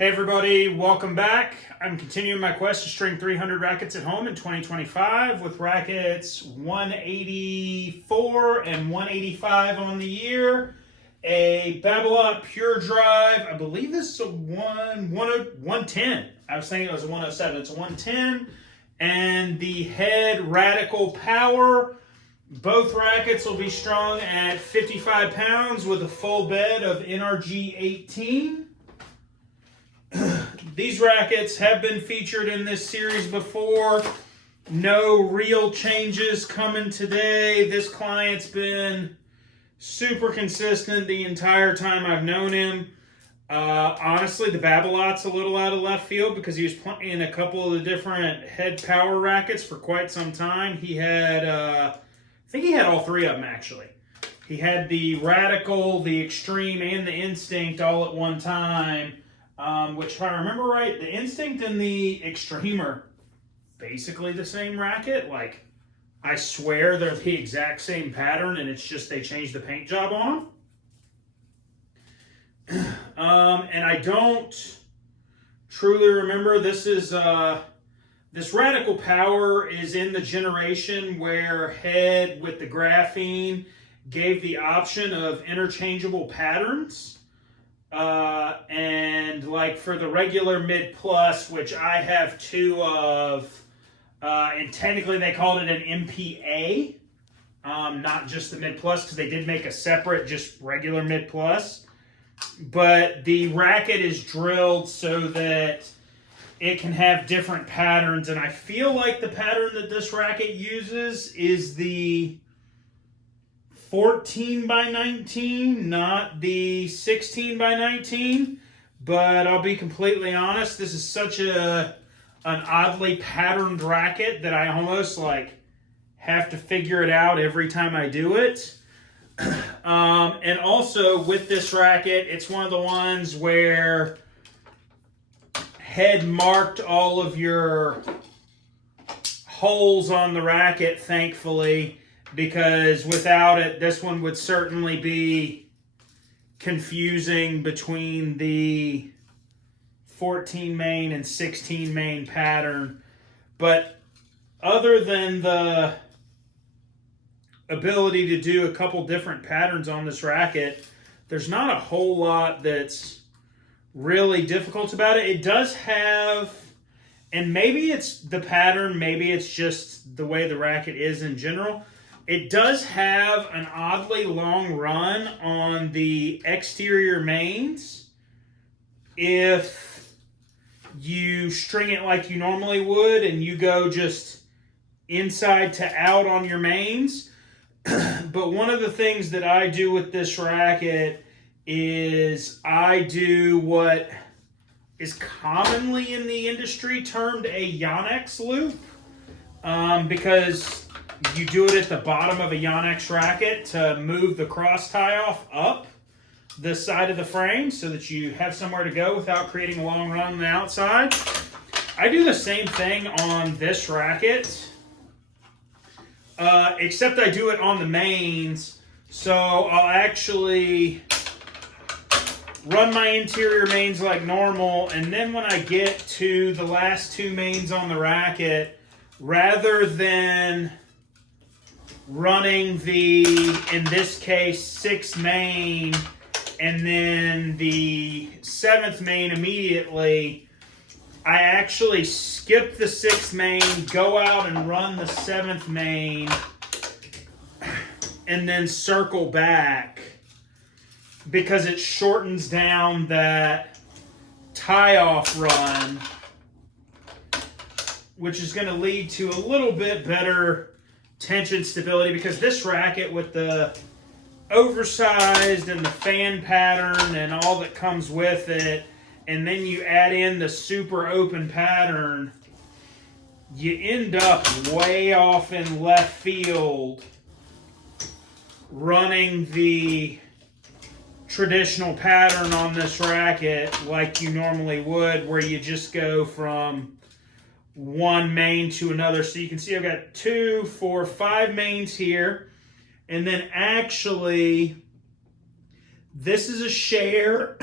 Hey everybody, welcome back. I'm continuing my quest to string 300 rackets at home in 2025 with rackets 184 and 185 on the year. A Babolat Pure Drive, I believe this is a 110. I was thinking it was a 107. It's a 110. And the Head Radical Power. Both rackets will be strung at 55 pounds with a full bed of NRG 18. These rackets have been featured in this series before. No real changes coming today. This client's been super consistent the entire time I've known him. Honestly, the Babolat's a little out of left field because he was playing a couple of the different head power rackets for quite some time. He had, I think he had all three of them actually. He had the Radical, the Extreme, and the Instinct all at one time. Which, if I remember right, the Instinct and the Extreme are basically the same racket. Like, I swear they're the exact same pattern, and it's just they changed the paint job on them. And I don't truly remember. This is this Radical Power is in the generation where Head with the graphene gave the option of interchangeable patterns. And like for the regular mid plus, which I have two of, and technically they called it an MPA, not just the mid plus, because they did make a separate just regular mid plus. But the racket is drilled so that it can have different patterns, and I feel like the pattern that this racket uses is the 14 by 19, not the 16 by 19, but I'll be completely honest, this is such an oddly patterned racket that I almost like have to figure it out every time I do it. And also with this racket, it's one of the ones where Head marked all of your holes on the racket, thankfully, because without it, this one would certainly be confusing between the 14 main and 16 main pattern. But other than the ability to do a couple different patterns on this racket, there's not a whole lot that's really difficult about it. It does have, and maybe it's the pattern, maybe it's just the way the racket is in general, it does have an oddly long run on the exterior mains if you string it like you normally would and you go just inside to out on your mains. But one of the things that I do with this racket is I do what is commonly in the industry termed a Yonex loop, because you do it at the bottom of a Yonex racket to move the cross tie off up the side of the frame so that you have somewhere to go without creating a long run on the outside. I do the same thing on this racket, except I do it on the mains. So I'll actually run my interior mains like normal, and then when I get to the last two mains on the racket, rather than running the, in this case, 6th main and then the 7th main immediately, I actually skip the 6th main, go out and run the 7th main, and then circle back because it shortens down that tie-off run, which is going to lead to a little bit better tension stability, because this racket with the oversized and the fan pattern and all that comes with it, and then you add in the super open pattern, you end up way off in left field running the traditional pattern on this racket like you normally would, where you just go from one main to another. So you can see I've got 2, 4, 5 mains here, and then actually this is a share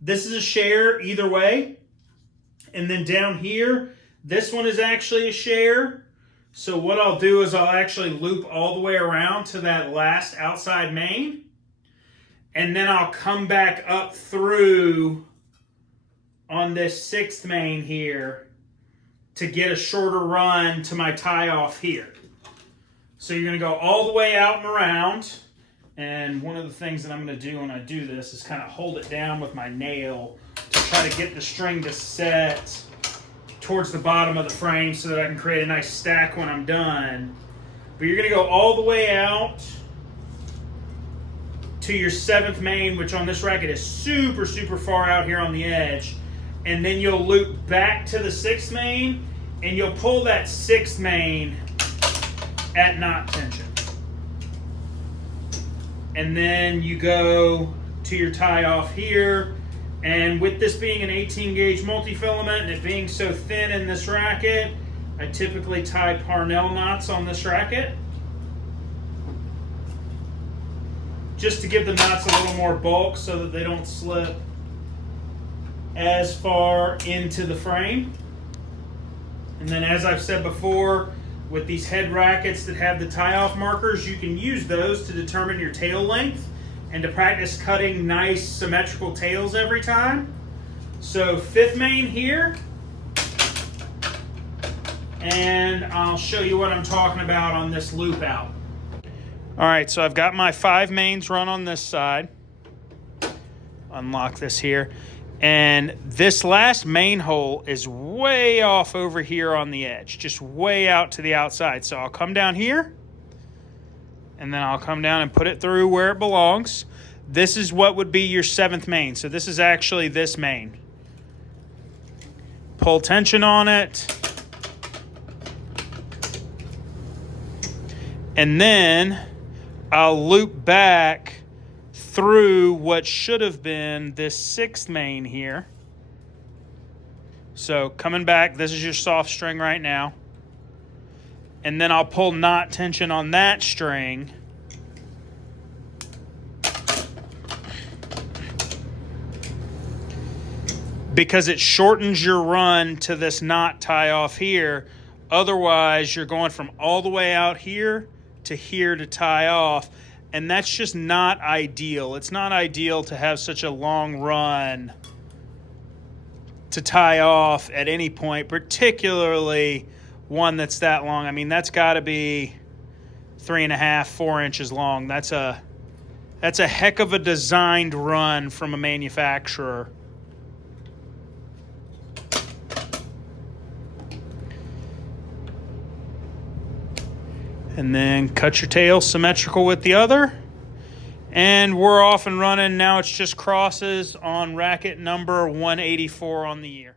This is a share either way. And then down here, this one is actually a share. So what I'll do is I'll actually loop all the way around to that last outside main. And then I'll come back up through on this 6th main here to get a shorter run to my tie off here. So you're going to go all the way out and around. And one of the things that I'm going to do when I do this is kind of hold it down with my nail to try to get the string to set towards the bottom of the frame so that I can create a nice stack when I'm done. But you're going to go all the way out to your 7th main, which on this racket is super, super far out here on the edge. And then you'll loop back to the 6th main, and you'll pull that 6th main at knot tension. And then you go to your tie off here. And with this being an 18 gauge multi-filament and it being so thin in this racket, I typically tie Parnell knots on this racket, just to give the knots a little more bulk so that they don't slip as far into the frame. And then, as I've said before, with these head rackets that have the tie-off markers, you can use those to determine your tail length and to practice cutting nice symmetrical tails every time. So 5th main here, and I'll show you what I'm talking about on this loop out. All right, so I've got my 5 mains run on this side. Unlock this here. And this last main hole is way off over here on the edge, just way out to the outside. So I'll come down here, and then I'll come down and put it through where it belongs. This is what would be your 7th main. So this is actually this main. Pull tension on it. And then I'll loop back through what should have been this 6th main here. So coming back, this is your soft string right now. And then I'll pull knot tension on that string. Because it shortens your run to this knot tie off here. Otherwise, you're going from all the way out here to tie off. And that's just not ideal. It's not ideal to have such a long run to tie off at any point, particularly one that's that long. I mean, that's got to be 3.5, 4 inches long. That's a heck of a designed run from a manufacturer. And then cut your tail symmetrical with the other. And we're off and running. Now it's just crosses on racket number 184 on the year.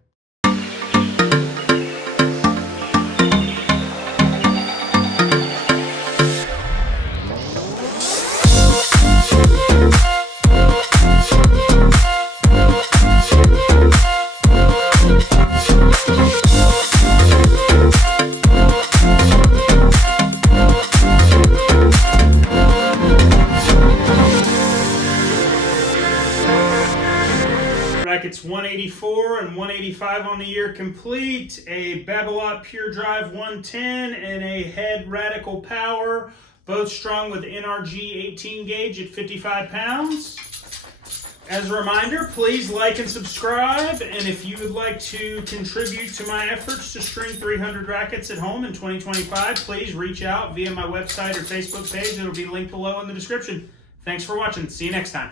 Rackets 184 and 185 on the year complete. A Babolat Pure Drive 110 and a Head Radical Power, both strung with NRG 18 gauge at 55 pounds. As a reminder, please like and subscribe, and if you would like to contribute to my efforts to string 300 rackets at home in 2025, please reach out via my website or Facebook page. It'll be linked below in the description. Thanks for watching. See you next time.